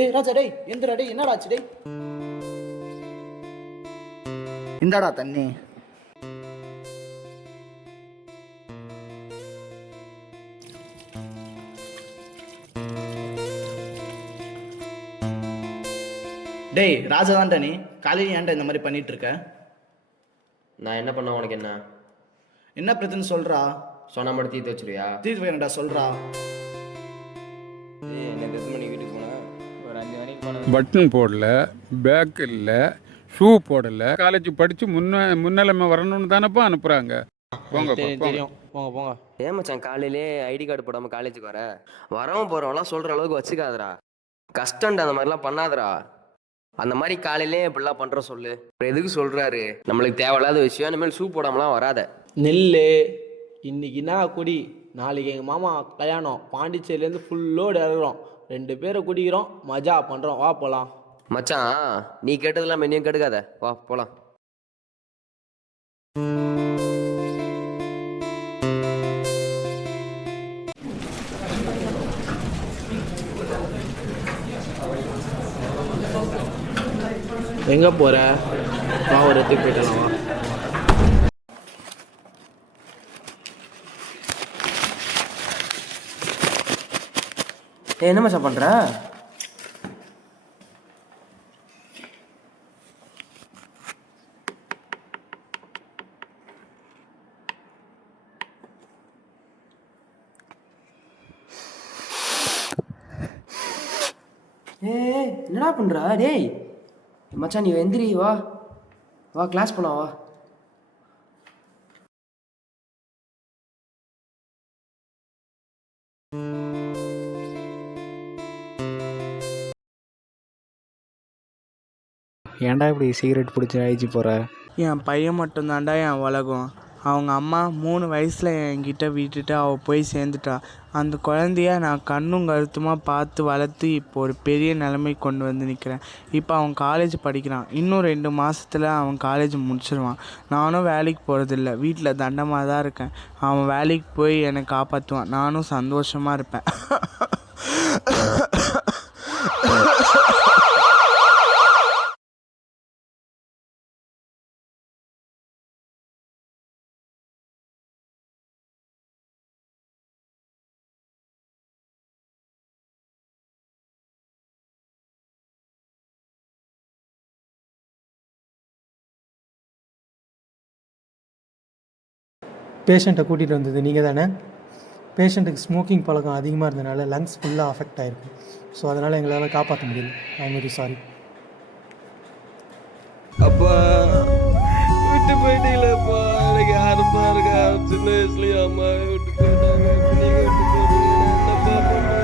டேய் ராஜா, டேய் எந்திரா, டேய் என்னடா ஆச்சு? டேய் இந்தாடா தண்ணி. டேய் ராஜா தான்டா நீ. காலையில் ஏன்டா இந்த மாதிரி பண்ணிட்டு இருக்க? நான் என்ன பண்ண உனக்கு என்ன? என்ன பிரச்சனை சொல்றா? சொன்ன மட்டும் தீர்த்து வச்சிருவியா? தீர்த்து வேணடா சொல்றா. எனக்கு எத்தனை மணிக்கு வீட்டுக்கு போனேன்? ஒரு 5 மணிக்கு போனேன். பட்டன் போடல, பேக் இல்லை, ஷூ போடல. காலேஜ் படித்து முன்னிலைமை வரணும்னு தானப்பா அனுப்புகிறாங்க. போங்க தெரியும், போங்க போங்க. ஏன் மச்சான் காலையிலே ஐடி கார்டு போடாமல் காலேஜுக்கு வரவும் போகிறவங்களாம் சொல்கிற அளவுக்கு வச்சுக்காதடா. கஷ்டம்டா, அந்த மாதிரிலாம் பண்ணாதடா. அந்த மாதிரி காலையிலே இப்படிலாம் பண்ணுற சொல்லு. அப்புறம் எதுக்கு சொல்கிறாரு? நம்மளுக்கு தேவையில்லாத விஷயம். இனிமேல் ஷூ போடாமலாம் வராத. நெல்லு இன்னைக்கு என்ன குடி, நாளைக்கு எங்கள் மாமா கல்யாணம், பாண்டிச்சேரியிலேருந்து ஃபுல் லோடு இறங்குறோம். 2 பேரை குடிக்கிறோம், மஜா பண்ணுறோம். வா போகலாம். மச்சான் நீ கேட்டதெல்லாம் மென்னியும் கெடுக்காத. வா போகலாம். எங்கே போகிற? வா ஒரு இடத்துக்கு போயிட்டலாம். வா. என்ன மச்சான் பண்ணுற? என்னடா பண்ற? டேய் மச்சான் நீ எந்திரி. வா வா கிளாஸ் போலாம். வா. ஏன்டா இப்படி சிகரெட் பிடிச்சி அழிச்சு போகிற? என் பையன் மட்டும்தான்டா என் உலகம். அவங்க அம்மா 3 வயசில் என்கிட்ட விட்டுட்டு அவள் போய் சேர்ந்துட்டா. அந்த குழந்தைய நான் கண்ணும் கருத்துமாக பார்த்து வளர்த்து இப்போ ஒரு பெரிய நிலைமை கொண்டு வந்து நிற்கிறேன். இப்போ அவன் காலேஜ் படிக்கிறான். இன்னும் 2 மாதத்தில் அவன் காலேஜ் முடிச்சிடுவான். நானும் வேலைக்கு போகிறதில்ல, வீட்டில் தண்டமாக தான் இருக்கேன். அவன் வேலைக்கு போய் என்னை காப்பாற்றுவான். நானும் சந்தோஷமாக இருப்பேன். பேஷண்ட்டை கூட்டிகிட்டு வந்தது நீங்கள் தானே? பேஷண்ட்டுக்கு ஸ்மோக்கிங் பழக்கம் அதிகமாக இருந்ததுனால லங்ஸ் ஃபுல்லாக அஃபெக்ட் ஆகிருக்கு. ஸோ அதனால் எங்களால் காப்பாற்ற முடியல. I am very sorry. அப்பா விட்டு போயிட்டீங்களேப்பா. எனக்கு யாருப்பா இருக்கா? சின்ன வயசுலேயே அம்மா விட்டு போயிட்டாங்க. நீங்கள் விட்டு போயிட்டீங்க. என்னப்பா பண்ணுவேன்?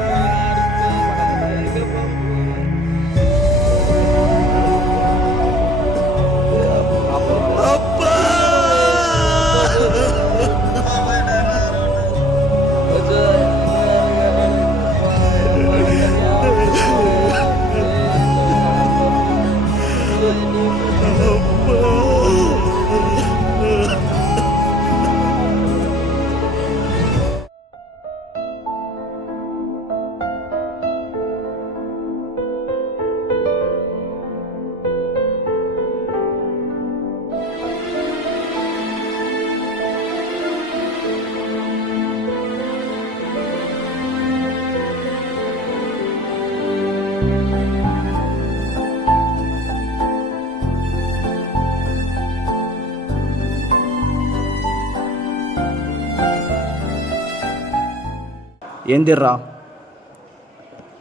ஏந்திரா.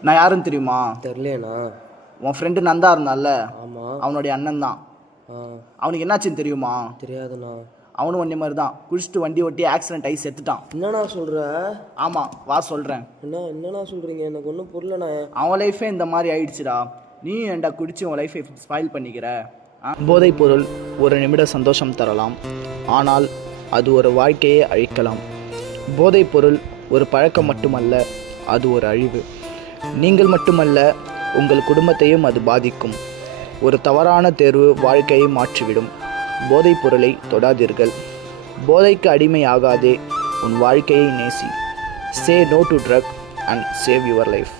நான் யாருன்னு தெரியுமா? தெரியலண்ணா. உன் ஃப்ரெண்டு நந்தா இருந்தான்ல, ஆமாம், அவனுடைய அண்ணன் தான். அவனுக்கு என்னாச்சுன்னு தெரியுமா? தெரியாதுண்ணா. அவனும் ஒன்றே மாதிரி தான். குடிச்சிட்டு வண்டி ஓட்டி ஆக்சிடென்ட் ஆகி செத்துட்டான். என்னண்ணா சொல்கிற? ஆமாம், வா சொல்கிறேன். என்னண்ணா சொல்கிறீங்க? எனக்கு ஒன்றும் புரியலண்ணா. அவன் லைஃபே இந்த மாதிரி ஆயிடுச்சுடா. நீ ஏன்டா குடிச்சு உன் லைஃபை ஸ்பாயில் பண்ணிக்கிற? போதைப் பொருள் ஒரு நிமிட சந்தோஷம் தரலாம், ஆனால் அது ஒரு வாழ்க்கையை அழிக்கலாம். போதைப் பொருள் ஒரு பழக்கம் மட்டுமல்ல, அது ஒரு அழிவு. நீங்கள் மட்டுமல்ல, உங்கள் குடும்பத்தையும் அது பாதிக்கும். ஒரு தவறான தேர்வு வாழ்க்கையை மாற்றிவிடும். போதைப் பொருளை தொடாதீர்கள். போதைக்கு அடிமையாகாதே. உன் வாழ்க்கையை நேசி. Say no to drug and save your life.